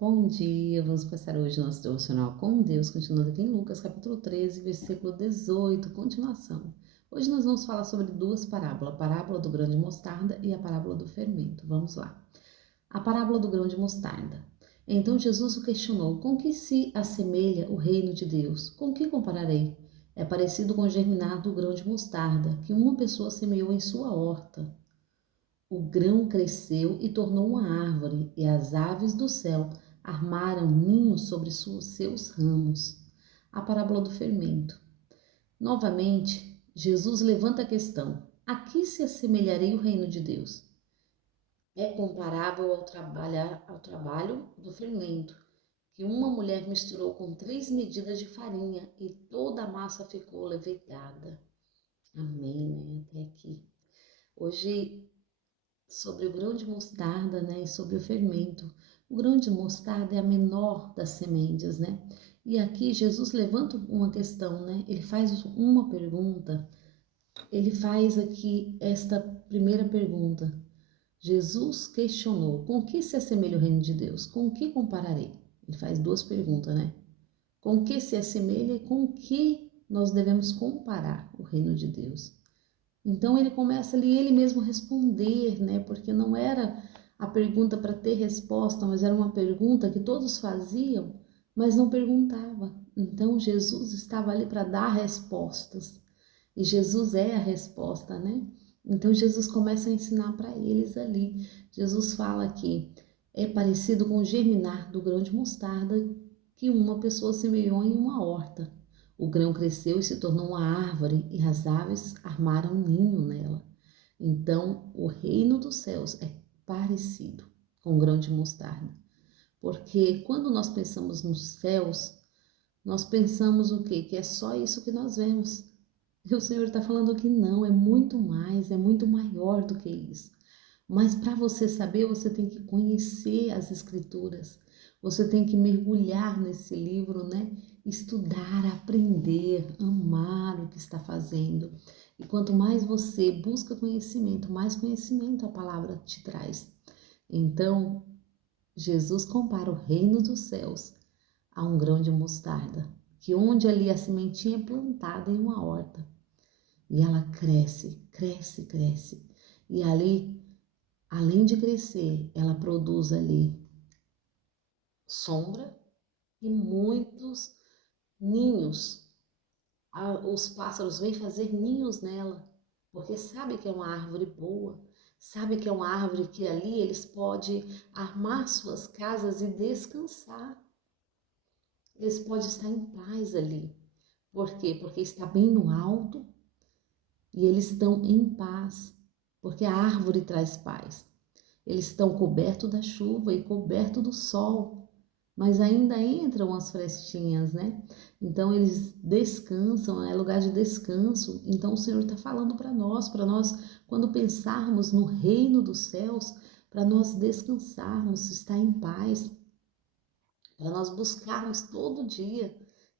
Bom dia, vamos começar hoje nosso devocional com Deus, continuando aqui em Lucas, capítulo 13, versículo 18, continuação. Hoje nós vamos falar sobre duas parábolas, a parábola do grão de mostarda e a parábola do fermento. Vamos lá. A parábola do grão de mostarda. Então Jesus o questionou, com que se assemelha o reino de Deus? Com que compararei? É parecido com o germinar do grão de mostarda, que uma pessoa semeou em sua horta. O grão cresceu e tornou uma árvore, e as aves do céu armaram ninhos sobre seus ramos. A parábola do fermento. Novamente, Jesus levanta a questão: a que se assemelharei o reino de Deus? É comparável ao trabalho do fermento, que uma mulher misturou com 3 medidas de farinha e toda a massa ficou levedada. Amém, né? Até aqui. Hoje sobre o grão de mostarda, né, e sobre o fermento. O grão de mostarda é a menor das sementes, né? E aqui Jesus levanta uma questão, né? Ele faz uma pergunta. Ele faz aqui esta primeira pergunta. Jesus questionou: com que se assemelha o reino de Deus? Com que compararei? Ele faz duas perguntas, né? Com que se assemelha e com que nós devemos comparar o reino de Deus? Então ele começa ali ele mesmo responder, né? Porque não era a pergunta para ter resposta, mas era uma pergunta que todos faziam, mas não perguntava. Então Jesus estava ali para dar respostas. E Jesus é a resposta, né? Então Jesus começa a ensinar para eles ali. Jesus fala que é parecido com o germinar do grão de mostarda que uma pessoa semeou em uma horta. O grão cresceu e se tornou uma árvore, e as aves armaram um ninho nela. Então, o reino dos céus é parecido com o grão de mostarda. Porque quando nós pensamos nos céus, nós pensamos o quê? Que é só isso que nós vemos. E o Senhor está falando que não, é muito mais, é muito maior do que isso. Mas para você saber, você tem que conhecer as Escrituras. Você tem que mergulhar nesse livro, né? Estudar, aprender, amar o que está fazendo. E quanto mais você busca conhecimento, mais conhecimento a palavra te traz. Então, Jesus compara o reino dos céus a um grão de mostarda, que onde ali a sementinha é plantada em uma horta. E ela cresce, cresce, cresce. E ali, além de crescer, ela produz ali sombra e muitos ninhos. Os pássaros vêm fazer ninhos nela, porque sabe que é uma árvore boa, sabe que é uma árvore que ali eles podem armar suas casas e descansar. Eles podem estar em paz ali. Por quê? Porque está bem no alto e eles estão em paz, porque a árvore traz paz. Eles estão cobertos da chuva e cobertos do sol, mas ainda entram as frestinhas, né? Então eles descansam, é lugar de descanso. Então o Senhor está falando para nós, quando pensarmos no reino dos céus, para nós descansarmos, estar em paz, para nós buscarmos todo dia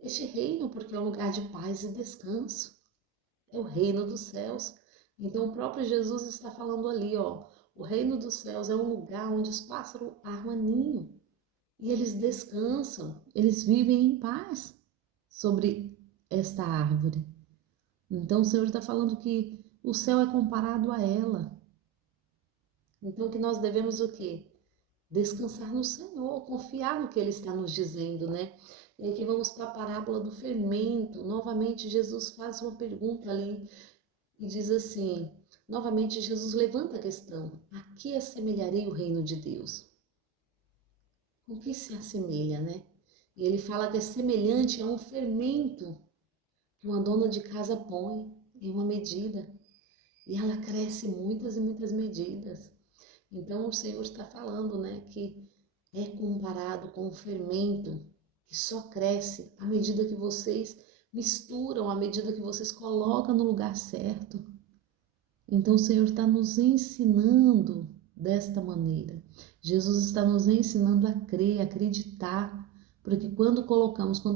este reino, porque é um lugar de paz e descanso. É o reino dos céus. Então o próprio Jesus está falando ali, ó, o reino dos céus é um lugar onde os pássaros armam ninho e eles descansam, eles vivem em paz sobre esta árvore. Então o Senhor está falando que o céu é comparado a ela. Então que nós devemos o quê? Descansar no Senhor, confiar no que Ele está nos dizendo, né? E aqui vamos para a parábola do fermento. Novamente Jesus faz uma pergunta ali e diz assim, novamente Jesus levanta a questão: a que assemelharei o reino de Deus? Com que se assemelha, né? E ele fala que é semelhante a um fermento que uma dona de casa põe em uma medida e ela cresce muitas e muitas medidas. Então o Senhor está falando, né, que é comparado com o fermento que só cresce à medida que vocês misturam, à medida que vocês colocam no lugar certo. Então o Senhor está nos ensinando desta maneira. Jesus está nos ensinando a crer, a acreditar, porque quando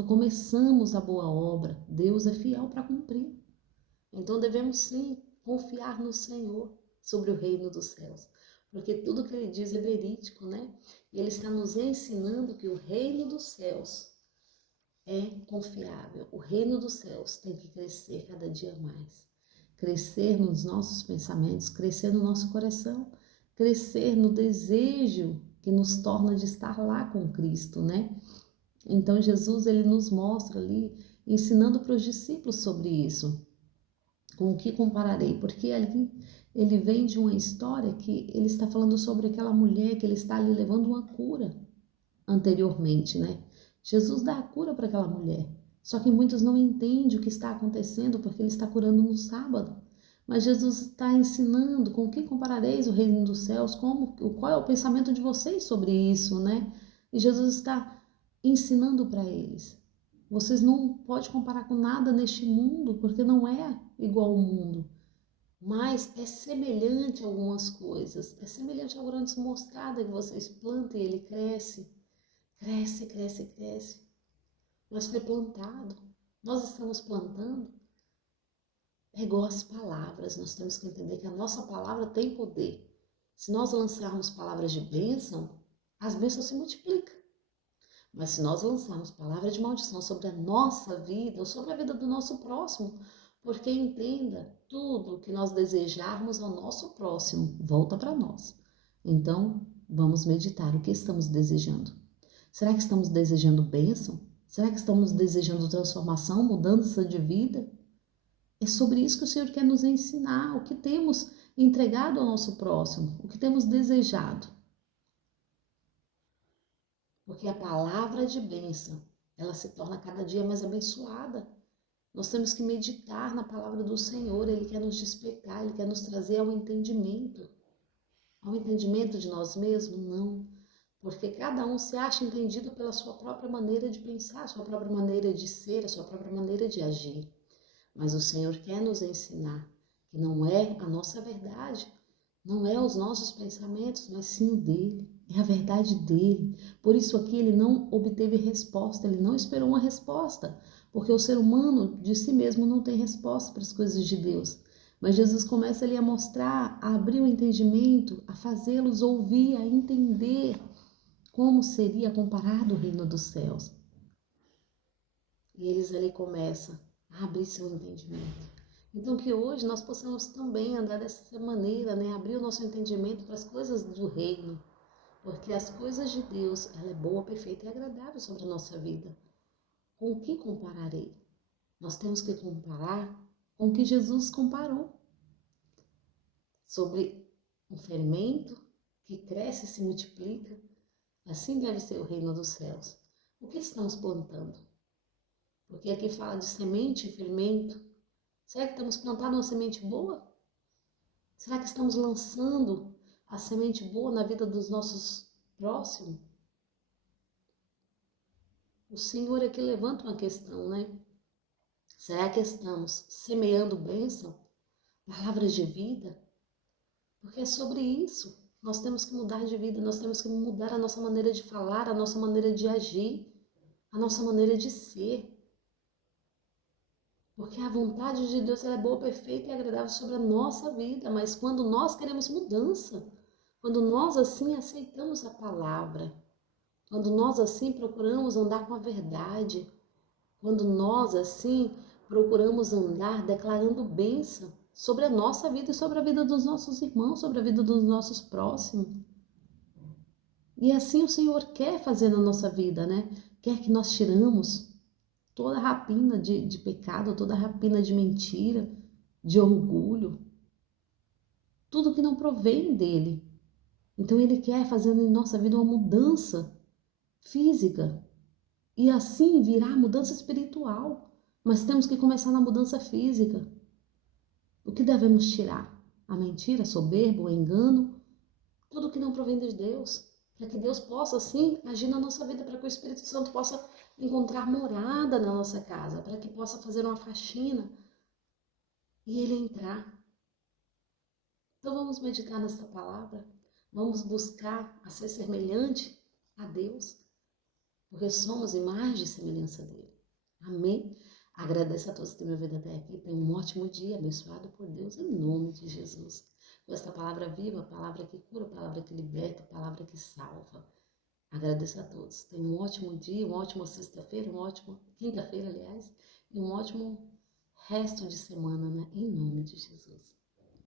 começamos a boa obra, Deus é fiel para cumprir. Então devemos sim confiar no Senhor sobre o reino dos céus, porque tudo que Ele diz é verídico, né? Ele está nos ensinando que o reino dos céus é confiável. O reino dos céus tem que crescer cada dia mais. Crescer nos nossos pensamentos, crescer no nosso coração, crescer no desejo que nos torna de estar lá com Cristo, né? Então Jesus, ele nos mostra ali, ensinando para os discípulos sobre isso. Com o que compararei? Porque ali ele vem de uma história que ele está falando sobre aquela mulher que ele está ali levando uma cura anteriormente, né? Jesus dá a cura para aquela mulher. Só que muitos não entendem o que está acontecendo porque ele está curando no sábado. Mas Jesus está ensinando com o que comparareis o reino dos céus, qual é o pensamento de vocês sobre isso, né? E Jesus está ensinando para eles. Vocês não podem comparar com nada neste mundo, porque não é igual ao mundo. Mas é semelhante a algumas coisas. É semelhante ao grão de mostarda que vocês plantam e ele cresce. Cresce, cresce, cresce. Mas foi plantado. Nós estamos plantando. É igual as palavras. Nós temos que entender que a nossa palavra tem poder. Se nós lançarmos palavras de bênção, as bênçãos se multiplicam. Mas se nós lançarmos palavras de maldição sobre a nossa vida ou sobre a vida do nosso próximo, porque entenda, tudo que nós desejarmos ao nosso próximo volta para nós. Então, vamos meditar o que estamos desejando. Será que estamos desejando bênção? Será que estamos desejando transformação, mudança de vida? É sobre isso que o Senhor quer nos ensinar, o que temos entregado ao nosso próximo, o que temos desejado. Porque a palavra de bênção, ela se torna cada dia mais abençoada. Nós temos que meditar na palavra do Senhor, Ele quer nos despertar, Ele quer nos trazer ao entendimento. Ao entendimento de nós mesmos? Não. Porque cada um se acha entendido pela sua própria maneira de pensar, a sua própria maneira de ser, a sua própria maneira de agir. Mas o Senhor quer nos ensinar que não é a nossa verdade, não é os nossos pensamentos, mas sim o dele. É a verdade dele. Por isso aqui ele não obteve resposta, ele não esperou uma resposta, porque o ser humano de si mesmo não tem resposta para as coisas de Deus. Mas Jesus começa ali a mostrar, a abrir o entendimento, a fazê-los ouvir, a entender como seria comparado o reino dos céus. E eles ali começam a abrir seu entendimento. Então que hoje nós possamos também andar dessa maneira, né? Abrir o nosso entendimento para as coisas do reino. Porque as coisas de Deus, ela é boa, perfeita e agradável sobre a nossa vida. Com o que compararei? Nós temos que comparar com o que Jesus comparou. Sobre um fermento que cresce e se multiplica, assim deve ser o reino dos céus. O que estamos plantando? Porque aqui fala de semente e fermento. Será que estamos plantando uma semente boa? Será que estamos lançando a semente boa na vida dos nossos próximos? O Senhor aqui levanta uma questão, né? Será que estamos semeando bênção, palavras de vida? Porque é sobre isso. Nós temos que mudar de vida, nós temos que mudar a nossa maneira de falar, a nossa maneira de agir, a nossa maneira de ser. Porque a vontade de Deus ela é boa, perfeita e agradável sobre a nossa vida. Mas quando nós queremos mudança, quando nós assim aceitamos a palavra, quando nós assim procuramos andar com a verdade, quando nós assim procuramos andar declarando bênção sobre a nossa vida e sobre a vida dos nossos irmãos, sobre a vida dos nossos próximos. E assim o Senhor quer fazer na nossa vida, né? Quer que nós tiramos toda rapina de pecado, toda rapina de mentira, de orgulho, tudo que não provém dele. Então ele quer fazer em nossa vida uma mudança física e assim virá a mudança espiritual. Mas temos que começar na mudança física. O que devemos tirar? A mentira, a soberba, o engano, tudo que não provém de Deus. Para que Deus possa, assim, agir na nossa vida, para que o Espírito Santo possa encontrar morada na nossa casa, para que possa fazer uma faxina e ele entrar. Então vamos meditar nesta palavra, vamos buscar a ser semelhante a Deus, porque somos imagem e semelhança dele. Amém? Agradeço a todos que têm me ouvido até aqui. Tenham um ótimo dia, abençoado por Deus, em nome de Jesus. Com esta palavra viva, palavra que cura, palavra que liberta, palavra que salva. Agradeço a todos. Tenham um ótimo dia, uma ótima sexta-feira, uma ótima quinta-feira, aliás, e um ótimo resto de semana, né? Em nome de Jesus.